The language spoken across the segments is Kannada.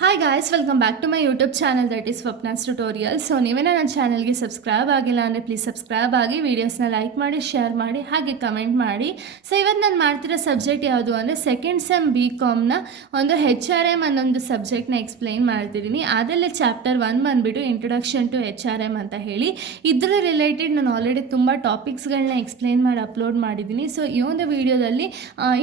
Hi guys, welcome back to my YouTube channel that is Swapna's tutorial. So ನೀವೇನ ನನ್ನ ಚಾನಲ್ಗೆ ಸಬ್ಸ್ಕ್ರೈಬ್ ಆಗಿಲ್ಲ ಅಂದರೆ ಪ್ಲೀಸ್ ಸಬ್ಸ್ಕ್ರೈಬ್ ಆಗಿ, ವೀಡಿಯೋಸ್ನ ಲೈಕ್ ಮಾಡಿ, ಶೇರ್ ಮಾಡಿ, ಹಾಗೆ ಕಮೆಂಟ್ ಮಾಡಿ. ಸೊ ಇವತ್ತು ನಾನು ಮಾಡ್ತಿರೋ ಸಬ್ಜೆಕ್ಟ್ ಯಾವುದು ಅಂದರೆ ಸೆಕೆಂಡ್ ಸೆಮ್ BComನ ಒಂದು HRM ಅನ್ನೊಂದು ಸಬ್ಜೆಕ್ಟ್ನ ಎಕ್ಸ್ಪ್ಲೈನ್ ಮಾಡ್ತಿದ್ದೀನಿ. ಅದರಲ್ಲೇ ಚಾಪ್ಟರ್ 1 ಬಂದುಬಿಟ್ಟು ಇಂಟ್ರೊಡಕ್ಷನ್ ಟು HRM ಅಂತ ಹೇಳಿ. ಇದರ ರಿಲೇಟೆಡ್ ನಾನು ಆಲ್ರೆಡಿ ತುಂಬ ಟಾಪಿಕ್ಸ್ಗಳನ್ನ ಎಕ್ಸ್ಪ್ಲೈನ್ ಮಾಡಿ ಅಪ್ಲೋಡ್ ಮಾಡಿದ್ದೀನಿ. ಸೊ ಈ ಒಂದು ವೀಡಿಯೋದಲ್ಲಿ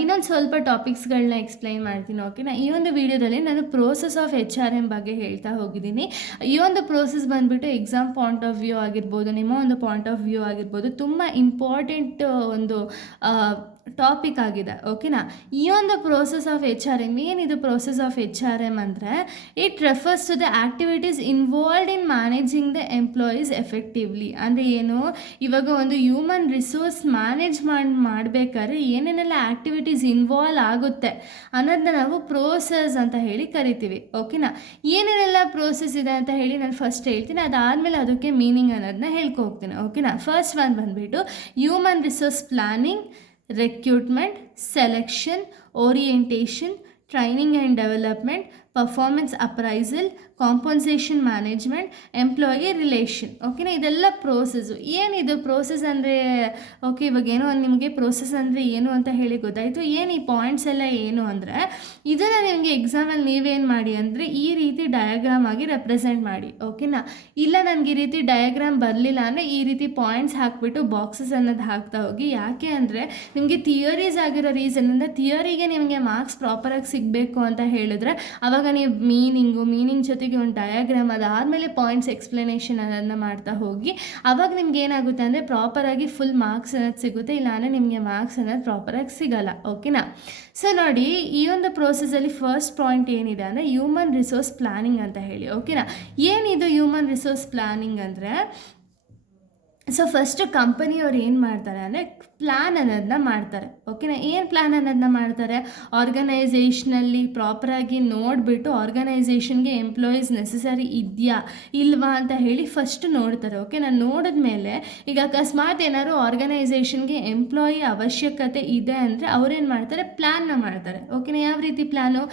ಇನ್ನೊಂದು ಸ್ವಲ್ಪ ಟಾಪಿಕ್ಸ್ಗಳನ್ನ ಎಕ್ಸ್ಪ್ಲೈನ್ ಮಾಡ್ತೀನಿ. ಓಕೆನಾ? ಈ ಒಂದು ವೀಡಿಯೋದಲ್ಲಿ ನಾನು ಪ್ರೋಸೆಸ್ ಆಫ್ HRM ಬಗ್ಗೆ ಹೇಳ್ತಾ ಹೋಗಿದ್ದೀನಿ. ಈ ಒಂದು ಪ್ರೋಸೆಸ್ ಬಂದುಬಿಟ್ಟು ಎಕ್ಸಾಮ್ ಪಾಯಿಂಟ್ ಆಫ್ ವ್ಯೂ ಆಗಿರ್ಬೋದು, ನಿಮ್ಮ ಒಂದು ಪಾಯಿಂಟ್ ಆಫ್ ವ್ಯೂ ಆಗಿರ್ಬೋದು, ತುಂಬ ಇಂಪಾರ್ಟೆಂಟ್ ಒಂದು ಟಾಪಿಕ್ ಆಗಿದೆ. ಓಕೆನಾ? ಈ ಒಂದು ಪ್ರೋಸೆಸ್ ಆಫ್ HRM, ಏನಿದು ಪ್ರೋಸೆಸ್ ಆಫ್ HRM ಅಂದರೆ it refers to the activities involved in managing the employees effectively. ಅಂದರೆ ಏನು, ಇವಾಗ ಒಂದು ಹ್ಯೂಮನ್ ರಿಸೋರ್ಸ್ ಮ್ಯಾನೇಜ್ ಮಾಡಬೇಕಾದ್ರೆ ಏನೇನೆಲ್ಲ ಆ್ಯಕ್ಟಿವಿಟೀಸ್ ಇನ್ವಾಲ್ವ್ ಆಗುತ್ತೆ ಅನ್ನೋದನ್ನ ನಾವು ಪ್ರೋಸೆಸ್ ಅಂತ ಹೇಳಿ ಕರಿತೀವಿ. ಓಕೆನಾ? ಏನೇನೆಲ್ಲ ಪ್ರೋಸೆಸ್ ಇದೆ ಅಂತ ಹೇಳಿ ನಾನು ಫಸ್ಟ್ ಹೇಳ್ತೀನಿ, ಅದಾದಮೇಲೆ ಅದಕ್ಕೆ ಮೀನಿಂಗ್ ಅನ್ನೋದನ್ನ ಹೇಳ್ಕೊಡ್ತೀನಿ. ಓಕೆನಾ? ಫಸ್ಟ್ ಒನ್ ಬಂದುಬಿಟ್ಟು human resource planning, recruitment, selection, orientation, training and development, performance appraisal, compensation management, employee relation. ಓಕೆನಾ? ಇದೆಲ್ಲ ಪ್ರೋಸೆಸ್ಸು. ಏನಿದು ಪ್ರೋಸೆಸ್ ಅಂದರೆ, ಓಕೆ ಇವಾಗ ಏನೋ ನಿಮಗೆ ಪ್ರೋಸೆಸ್ ಅಂದರೆ ಏನು ಅಂತ ಹೇಳಿ ಗೊತ್ತಾಯಿತು. ಏನು ಈ ಪಾಯಿಂಟ್ಸ್ ಎಲ್ಲ ಏನು ಅಂದರೆ, ಇದನ್ನು ನಿಮಗೆ ಎಕ್ಸಾಮಲ್ಲಿ ನೀವೇನು ಮಾಡಿ ಅಂದರೆ ಈ ರೀತಿ ಡಯಾಗ್ರಾಮ್ ಆಗಿ ರೆಪ್ರೆಸೆಂಟ್ ಮಾಡಿ. ಓಕೆನಾ? ಇಲ್ಲ ನನಗೆ ಈ ರೀತಿ ಡಯಾಗ್ರಾಮ್ ಬರಲಿಲ್ಲ ಅಂದರೆ ಈ ರೀತಿ ಪಾಯಿಂಟ್ಸ್ ಹಾಕಿಬಿಟ್ಟು ಬಾಕ್ಸಸ್ ಅನ್ನೋದು ಹಾಕ್ತಾ ಹೋಗಿ. ಯಾಕೆ ಅಂದರೆ ನಿಮಗೆ ಥಿಯರೀಸ್ ಆಗಿರೋ ರೀಸನ್ನಿಂದ ಥಿಯರಿಗೆ ನಿಮಗೆ ಮಾರ್ಕ್ಸ್ ಪ್ರಾಪರಾಗಿ ಸಿಗಬೇಕು ಅಂತ ಹೇಳಿದ್ರೆ ಆವಾಗ ನೀವು ಮೀನಿಂಗ್ ಜೊತೆಗೆ ಒಂದು ಡಯಾಗ್ರಾಮ್, ಅದಾದಮೇಲೆ ಪಾಯಿಂಟ್ಸ್ ಎಕ್ಸ್ಪ್ಲನೇಷನ್ ಅನ್ನೋದನ್ನ ಮಾಡ್ತಾ ಹೋಗಿ. ಆವಾಗ ನಿಮ್ಗೆ ಏನಾಗುತ್ತೆ ಅಂದರೆ ಪ್ರಾಪರಾಗಿ ಫುಲ್ ಮಾರ್ಕ್ಸ್ ಅನ್ನೋದು ಸಿಗುತ್ತೆ, ಇಲ್ಲಾಂದರೆ ನಿಮಗೆ ಮಾರ್ಕ್ಸ್ ಅನ್ನೋದು ಪ್ರಾಪರಾಗಿ ಸಿಗಲ್ಲ. ಓಕೆನಾ? ಸೊ ನೋಡಿ, ಈ ಒಂದು ಪ್ರೋಸೆಸ್ಸಲ್ಲಿ ಫಸ್ಟ್ ಪಾಯಿಂಟ್ ಏನಿದೆ ಅಂದರೆ ಹ್ಯೂಮನ್ ರಿಸೋರ್ಸ್ ಪ್ಲಾನಿಂಗ್ ಅಂತ ಹೇಳಿ. ಓಕೆನಾ? ಏನಿದು ಹ್ಯೂಮನ್ ರಿಸೋರ್ಸ್ ಪ್ಲಾನಿಂಗ್ ಅಂದರೆ, ಸೊ ಫಸ್ಟು ಕಂಪನಿಯವ್ರು ಏನು ಮಾಡ್ತಾರೆ ಅಂದರೆ ಪ್ಲ್ಯಾನ್ ಅನ್ನೋದನ್ನ ಮಾಡ್ತಾರೆ. ಓಕೆನಾ? ಏನು ಪ್ಲ್ಯಾನ್ ಅನ್ನೋದನ್ನ ಮಾಡ್ತಾರೆ, ಆರ್ಗನೈಸೇಷನಲ್ಲಿ ಪ್ರಾಪರಾಗಿ ನೋಡಿಬಿಟ್ಟು ಆರ್ಗನೈಸೇಷನ್ಗೆ ಎಂಪ್ಲಾಯೀಸ್ ನೆಸಸರಿ ಇದೆಯಾ ಇಲ್ವಾ ಅಂತ ಹೇಳಿ ಫಸ್ಟ್ ನೋಡ್ತಾರೆ. ಓಕೆನಾ? ನೋಡಿದ್ಮೇಲೆ ಈಗ ಅಕಸ್ಮಾತ್ ಏನಾದ್ರು ಆರ್ಗನೈಸೇಷನ್ಗೆ ಎಂಪ್ಲಾಯಿ ಅವಶ್ಯಕತೆ ಇದೆ ಅಂದರೆ ಅವ್ರೇನು ಮಾಡ್ತಾರೆ, ಪ್ಲ್ಯಾನ್ನ ಮಾಡ್ತಾರೆ. ಓಕೆನಾ? ಯಾವ ರೀತಿ ಪ್ಲ್ಯಾನು,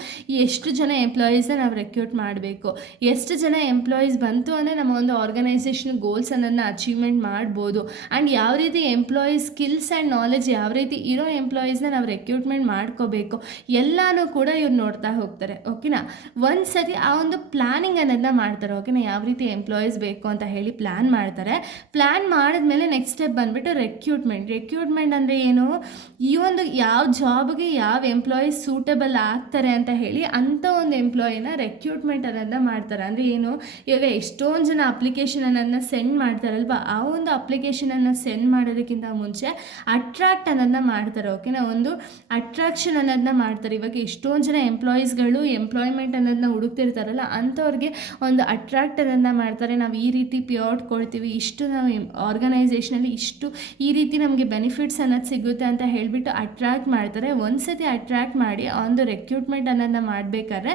ಎಷ್ಟು ಜನ ಎಂಪ್ಲಾಯೀಸ್ನ ನಾವು ರೆಕ್ರೂಟ್ ಮಾಡಬೇಕು, ಎಷ್ಟು ಜನ ಎಂಪ್ಲಾಯೀಸ್ ಬಂತು ಅಂದರೆ ನಮ್ಮ ಒಂದು ಆರ್ಗನೈಸೇಷನ್ ಗೋಲ್ಸ್ ಅನ್ನೋದನ್ನ ಅಚೀವ್ಮೆಂಟ್ ಮಾಡ್ಬೋದು, ಆ್ಯಂಡ್ ಯಾವ ರೀತಿ ಎಂಪ್ಲಾಯೀಸ್ ಸ್ಕಿಲ್ಸ್ ಆ್ಯಂಡ್ ನಾಲೆಜ್ ಯಾವ ರೀತಿ ಇರೋ ಎಂಪ್ಲಾಯೀಸ್ನ ನಾವು ರೆಕ್ರೂಟ್ಮೆಂಟ್ ಮಾಡ್ಕೋಬೇಕು ಎಲ್ಲನೂ ಕೂಡ ಇವ್ರು ನೋಡ್ತಾ ಹೋಗ್ತಾರೆ. ಓಕೆನಾ? ಒಂದು ಸತಿ ಆ ಒಂದು ಪ್ಲ್ಯಾನಿಂಗ್ ಅನ್ನೋದನ್ನ ಮಾಡ್ತಾರೆ. ಓಕೆನಾ? ಯಾವ ರೀತಿ ಎಂಪ್ಲಾಯೀಸ್ ಬೇಕು ಅಂತ ಹೇಳಿ ಪ್ಲ್ಯಾನ್ ಮಾಡ್ತಾರೆ. ಪ್ಲ್ಯಾನ್ ಮಾಡಿದ್ಮೇಲೆ ನೆಕ್ಸ್ಟ್ ಸ್ಟೆಪ್ ಬಂದುಬಿಟ್ಟು ರೆಕ್ರೂಟ್ಮೆಂಟ್ ಅಂದರೆ ಏನು, ಈ ಒಂದು ಯಾವ ಜಾಬ್ಗೆ ಯಾವ ಎಂಪ್ಲಾಯೀಸ್ ಸೂಟಬಲ್ ಆಗ್ತಾರೆ ಅಂತ ಹೇಳಿ ಅಂಥ ಒಂದು ಎಂಪ್ಲಾಯಿನ ರೆಕ್ರೂಟ್ಮೆಂಟ್ ಅನ್ನೋದನ್ನ ಮಾಡ್ತಾರೆ. ಅಂದರೆ ಏನು, ಇವಾಗ ಎಷ್ಟೊಂದು ಜನ ಅಪ್ಲಿಕೇಶನ್ ಅನ್ನೋದನ್ನ ಸೆಂಡ್ ಮಾಡ್ತಾರಲ್ವ, ಆ ಒಂದು ಅಪ್ಲಿಕೇಶನನ್ನು ಸೆಂಡ್ ಮಾಡೋದಕ್ಕಿಂತ ಮುಂಚೆ ಅಟ್ರಾಕ್ಟ್ ಅನ್ನೋದನ್ನ ಮಾಡ್ತಾರೆ. ಓಕೆನಾ? ಒಂದು ಅಟ್ರಾಕ್ಷನ್ ಅನ್ನೋದನ್ನ ಮಾಡ್ತಾರೆ. ಇವಾಗ ಎಷ್ಟೊಂದು ಜನ ಎಂಪ್ಲಾಯೀಸ್ಗಳು ಎಂಪ್ಲಾಯ್ಮೆಂಟ್ ಅನ್ನೋದನ್ನ ಹುಡುಕ್ತಿರ್ತಾರಲ್ಲ, ಅಂಥವ್ರಿಗೆ ಒಂದು ಅಟ್ರಾಕ್ಟ್ ಅನ್ನೋದನ್ನ ಮಾಡ್ತಾರೆ. ನಾವು ಈ ರೀತಿ ಪಿಔಟ್ ಕೊಡ್ತೀವಿ, ಇಷ್ಟು ನಾವು ಆರ್ಗನೈಸೇಷನಲ್ಲಿ ಇಷ್ಟು ಈ ರೀತಿ ನಮಗೆ ಬೆನಿಫಿಟ್ಸ್ ಅನ್ನೋದು ಸಿಗುತ್ತೆ ಅಂತ ಹೇಳಿಬಿಟ್ಟು ಅಟ್ರಾಕ್ಟ್ ಮಾಡ್ತಾರೆ. ಒಂದು ಸತಿ ಅಟ್ರಾಕ್ಟ್ ಮಾಡಿ ಒಂದು ರೆಕ್ರೂಟ್ಮೆಂಟ್ ಅನ್ನೋದನ್ನ ಮಾಡಬೇಕಾದ್ರೆ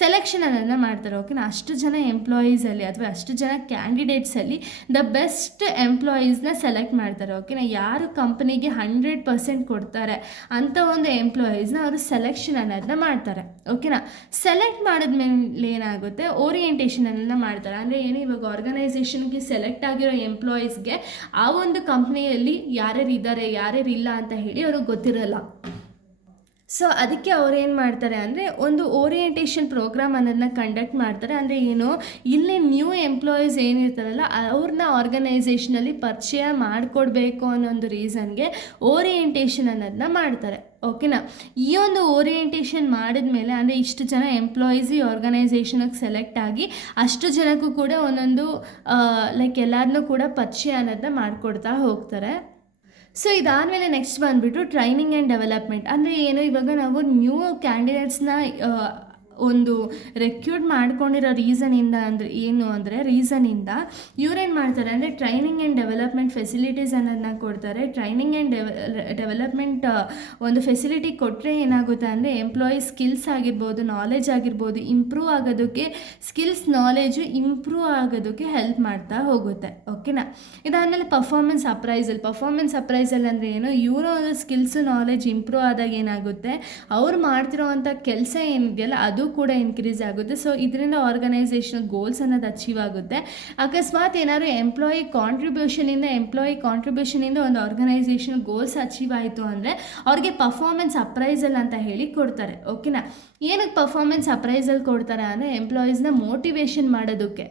ಸೆಲೆಕ್ಷನ್ ಅನ್ನೋದನ್ನ ಮಾಡ್ತಾರೆ. ಓಕೆನಾ? ಅಷ್ಟು ಜನ ಎಂಪ್ಲಾಯೀಸಲ್ಲಿ ಅಥವಾ ಅಷ್ಟು ಜನ ಕ್ಯಾಂಡಿಡೇಟ್ಸಲ್ಲಿ ದ ಬೆಸ್ಟ್ ಎಂಪ್ಲಾಯೀಸ್ನ ಸೆಲೆಕ್ಟ್ ಮಾಡ್ತಾರೆ. ಓಕೆನಾ? ಯಾರು ಕಂಪನಿಗೆ 100% ಕೊಡ್ತಾರೆ ಅಂಥ ಒಂದು ಎಂಪ್ಲಾಯೀಸ್ನ ಅವರು ಸೆಲೆಕ್ಷನ್ ಅನ್ನೋದನ್ನ ಮಾಡ್ತಾರೆ. ಓಕೆನಾ? ಸೆಲೆಕ್ಟ್ ಮಾಡಿದ್ಮೇಲೆ ಏನಾಗುತ್ತೆ, ಓರಿಯೆಂಟೇಷನ್ ಅನ್ನೋದನ್ನ ಮಾಡ್ತಾರೆ. ಅಂದರೆ ಏನು, ಇವಾಗ ಆರ್ಗನೈಸೇಷನ್ಗೆ ಸೆಲೆಕ್ಟ್ ಆಗಿರೋ ಎಂಪ್ಲಾಯೀಸ್ಗೆ ಆ ಒಂದು ಕಂಪ್ನಿಯಲ್ಲಿ ಯಾರ್ಯಾರು ಇದ್ದಾರೆ ಯಾರ್ಯಾರು ಇಲ್ಲ ಅಂತ ಹೇಳಿ ಅವ್ರಿಗೆ ಗೊತ್ತಿರಲ್ಲ. ಸೊ ಅದಕ್ಕೆ ಅವ್ರು ಏನು ಮಾಡ್ತಾರೆ ಅಂದರೆ ಒಂದು ಓರಿಯೆಂಟೇಷನ್ ಪ್ರೋಗ್ರಾಮ್ ಅನ್ನೋದನ್ನ ಕಂಡಕ್ಟ್ ಮಾಡ್ತಾರೆ. ಅಂದರೆ ಏನು, ಇಲ್ಲಿ ನ್ಯೂ ಎಂಪ್ಲಾಯೀಸ್ ಏನಿರ್ತಾರಲ್ಲ ಅವ್ರನ್ನ ಆರ್ಗನೈಸೇಷನಲ್ಲಿ ಪರಿಚಯ ಮಾಡಿಕೊಡ್ಬೇಕು ಅನ್ನೋ ಒಂದು ರೀಸನ್ಗೆ ಓರಿಯೆಂಟೇಷನ್ ಅನ್ನೋದನ್ನ ಮಾಡ್ತಾರೆ. ಓಕೆನಾ? ಈ ಒಂದು ಓರಿಯೆಂಟೇಷನ್ ಮಾಡಿದ್ಮೇಲೆ ಅಂದರೆ ಇಷ್ಟು ಜನ ಎಂಪ್ಲಾಯೀಸ್ ಈ ಆರ್ಗನೈಸೇಷನಿಗೆ ಸೆಲೆಕ್ಟ್ ಆಗಿ ಅಷ್ಟು ಜನಕ್ಕೂ ಕೂಡ ಒಂದೊಂದು ಲೈಕ್ ಎಲ್ಲರನ್ನೂ ಕೂಡ ಪರಿಚಯ ಅನ್ನೋದನ್ನ ಮಾಡಿಕೊಡ್ತಾ ಹೋಗ್ತಾರೆ. ಸೊ ಇದಾದಮೇಲೆ ನೆಕ್ಸ್ಟ್ ಬಂದುಬಿಟ್ಟು ಟ್ರೈನಿಂಗ್ ಆ್ಯಂಡ್ ಡೆವಲಪ್ಮೆಂಟ್. ಅಂದರೆ ಏನು, ಇವಾಗ ನಾವು ನ್ಯೂ ಕ್ಯಾಂಡಿಡೇಟ್ಸ್ನ ಒಂದು ರೆಕ್ರೂಟ್ ಮಾಡ್ಕೊಂಡಿರೋ ರೀಸನಿಂದ ಇವ್ರೇನು ಮಾಡ್ತಾರೆ ಅಂದರೆ ಟ್ರೈನಿಂಗ್ ಆ್ಯಂಡ್ ಡೆವಲಪ್ಮೆಂಟ್ ಫೆಸಿಲಿಟೀಸ್ ಅನ್ನೋದನ್ನ ಕೊಡ್ತಾರೆ. ಟ್ರೈನಿಂಗ್ ಆ್ಯಂಡ್ ಡೆವಲಪ್ಮೆಂಟ್ ಒಂದು ಫೆಸಿಲಿಟಿ ಕೊಟ್ಟರೆ ಏನಾಗುತ್ತೆ ಅಂದರೆ ಎಂಪ್ಲಾಯಿ ಸ್ಕಿಲ್ಸ್ ಆಗಿರ್ಬೋದು, ನಾಲೆಜ್ ಆಗಿರ್ಬೋದು ಇಂಪ್ರೂವ್ ಆಗೋದಕ್ಕೆ, ಸ್ಕಿಲ್ಸ್ ನಾಲೆಜು ಇಂಪ್ರೂವ್ ಆಗೋದಕ್ಕೆ ಹೆಲ್ಪ್ ಮಾಡ್ತಾ ಹೋಗುತ್ತೆ. ಓಕೆನಾ? ಇದಾದಮೇಲೆ ಪರ್ಫಾರ್ಮೆನ್ಸ್ ಅಪ್ರೈಸಲ್ ಅಂದರೆ ಏನು, ಇವರ ಒಂದು ಸ್ಕಿಲ್ಸು ನಾಲೆಜ್ ಇಂಪ್ರೂವ್ ಆದಾಗ ಏನಾಗುತ್ತೆ, ಅವ್ರು ಮಾಡ್ತಿರೋವಂಥ ಕೆಲಸ ಏನಿದೆಯಲ್ಲ ಅದು ಕೂಡ ಇನ್ಕ್ರೀಸ್ ಆಗುತ್ತೆ. ಸೊ ಇದರಿಂದ ಆರ್ಗನೈಸೇಷನ್ ಗೋಲ್ಸ್ ಅನ್ನೋದು ಅಚೀವ್ ಆಗುತ್ತೆ. ಅಕಸ್ಮಾತ್ ಏನಾದ್ರು ಎಂಪ್ಲಾಯಿ ಕಾಂಟ್ರಿಬ್ಯೂಷನಿಂದ ಒಂದು ಆರ್ಗನೈಸೇಷನ್ ಗೋಲ್ಸ್ ಅಚೀವ್ ಆಯಿತು ಅಂದರೆ ಅವ್ರಿಗೆ ಪರ್ಫಾರ್ಮೆನ್ಸ್ ಅಪ್ರೈಸಲ್ ಅಂತ ಹೇಳಿ ಕೊಡ್ತಾರೆ. ಓಕೆನಾ? ಏನಕ್ಕೆ ಪರ್ಫಾರ್ಮೆನ್ಸ್ ಅಪ್ರೈಸಲ್ ಕೊಡ್ತಾರೆ ಅಂದರೆ ಎಂಪ್ಲಾಯೀಸ್ನ ಮೋಟಿವೇಶನ್ ಮಾಡೋದಕ್ಕೆ.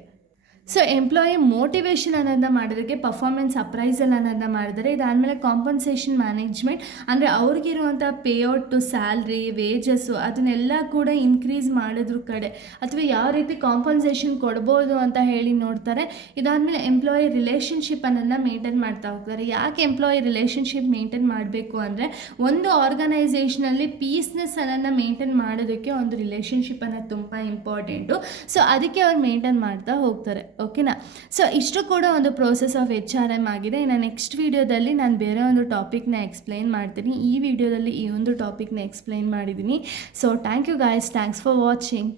ಸೊ ಎಂಪ್ಲಾಯಿ ಮೋಟಿವೇಶನ್ ಅನ್ನೋದನ್ನ ಮಾಡೋದಕ್ಕೆ ಪರ್ಫಾರ್ಮೆನ್ಸ್ ಅಪ್ರೈಸಲ್ ಅನ್ನೋದನ್ನ ಮಾಡಿದರೆ, ಇದಾದಮೇಲೆ ಕಾಂಪನ್ಸೇಷನ್ ಮ್ಯಾನೇಜ್ಮೆಂಟ್ ಅಂದರೆ ಅವ್ರಿಗಿರುವಂಥ ಪೇಔಟ್ ಟು ಸ್ಯಾಲ್ರಿ, ವೇಜಸ್ಸು ಅದನ್ನೆಲ್ಲ ಕೂಡ ಇನ್ಕ್ರೀಸ್ ಮಾಡೋದ್ರ ಕಡೆ ಅಥವಾ ಯಾವ ರೀತಿ ಕಾಂಪನ್ಸೇಷನ್ ಕೊಡ್ಬೋದು ಅಂತ ಹೇಳಿ ನೋಡ್ತಾರೆ. ಇದಾದಮೇಲೆ ಎಂಪ್ಲಾಯಿ ರಿಲೇಷನ್ಶಿಪ್ ಅನ್ನೋದನ್ನ ಮೇಂಟೈನ್ ಮಾಡ್ತಾ ಹೋಗ್ತಾರೆ. ಯಾಕೆ ಎಂಪ್ಲಾಯಿ ರಿಲೇಷನ್ಶಿಪ್ ಮೇಂಟೈನ್ ಮಾಡಬೇಕು ಅಂದರೆ, ಒಂದು ಆರ್ಗನೈಸೇಷನಲ್ಲಿ ಪೀಸ್ನೆಸ್ ಅನ್ನೋದನ್ನ ಮೇಂಟೈನ್ ಮಾಡೋದಕ್ಕೆ ಒಂದು ರಿಲೇಷನ್ಶಿಪ್ ಅನ್ನೋದು ತುಂಬ ಇಂಪಾರ್ಟೆಂಟು. ಸೊ ಅದಕ್ಕೆ ಅವ್ರು ಮೇಂಟೈನ್ ಮಾಡ್ತಾ ಹೋಗ್ತಾರೆ. ಓಕೆನಾ? ಸೊ ಇಷ್ಟು ಕೂಡ ಒಂದು ಪ್ರೋಸೆಸ್ ಆಫ್ HRM ಆಗಿದೆ. ಇನ್ನು ನೆಕ್ಸ್ಟ್ ವೀಡಿಯೋದಲ್ಲಿ ನಾನು ಬೇರೆ ಒಂದು ಟಾಪಿಕ್ನ ಎಕ್ಸ್ಪ್ಲೈನ್ ಮಾಡ್ತೀನಿ. ಈ ವಿಡಿಯೋದಲ್ಲಿ ಈ ಒಂದು ಟಾಪಿಕ್ನ ಎಕ್ಸ್ಪ್ಲೈನ್ ಮಾಡಿದ್ದೀನಿ. So thank you guys, thanks for watching.